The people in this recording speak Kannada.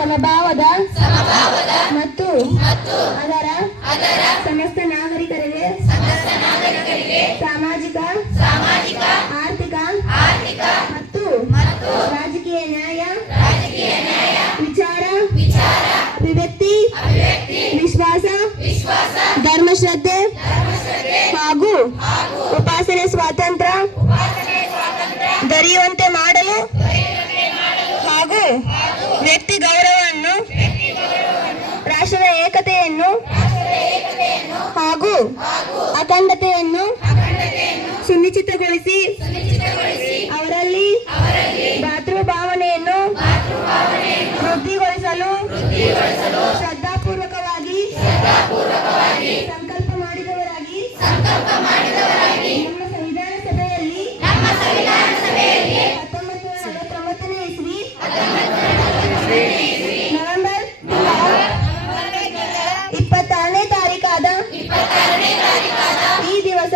ಸಮಭಾವದ ಮತ್ತು ಅದರ ಸಮಸ್ತ ನಾಗರಿಕರಿಗೆ ಸಾಮಾಜಿಕ ಆರ್ಥಿಕ ಮತ್ತು ರಾಜಕೀಯ ನ್ಯಾಯ ವಿಚಾರ ಅಭಿವ್ಯಕ್ತಿ ವಿಶ್ವಾಸ ಧರ್ಮಶ್ರದ್ಧೆ ಹಾಗೂ ಉಪಾಸನೆ ಸ್ವಾತಂತ್ರ್ಯ ದೊರೆಯುವಂತೆ ಮಾಡಲು ಹಾಗೂ ವ್ಯಕ್ತಿ ಗೌರವವನ್ನು ರಾಷ್ಟ್ರದ ಏಕತೆಯನ್ನು ಹಾಗೂ ಅಖಂಡತೆಯನ್ನು ಸುನಿಶ್ಚಿತಗೊಳಿಸಿ ಅವರಲ್ಲಿ ಭಾವನೆಯನ್ನು ವೃದ್ಧಿಗೊಳಿಸಲು ಶ್ರದ್ಧಾಪೂರ್ವಕವಾಗಿ ಸಂಕಲ್ಪ ಮಾಡಿದವರಾಗಿ ನಮ್ಮ ಸಂವಿಧಾನ ಸಭೆಯಲ್ಲಿ 1949ನೇ ಇಸ್ವಿ ನವೆಂಬರ್ 26ನೇ ತಾರೀಕಾದ ಈ ದಿವಸ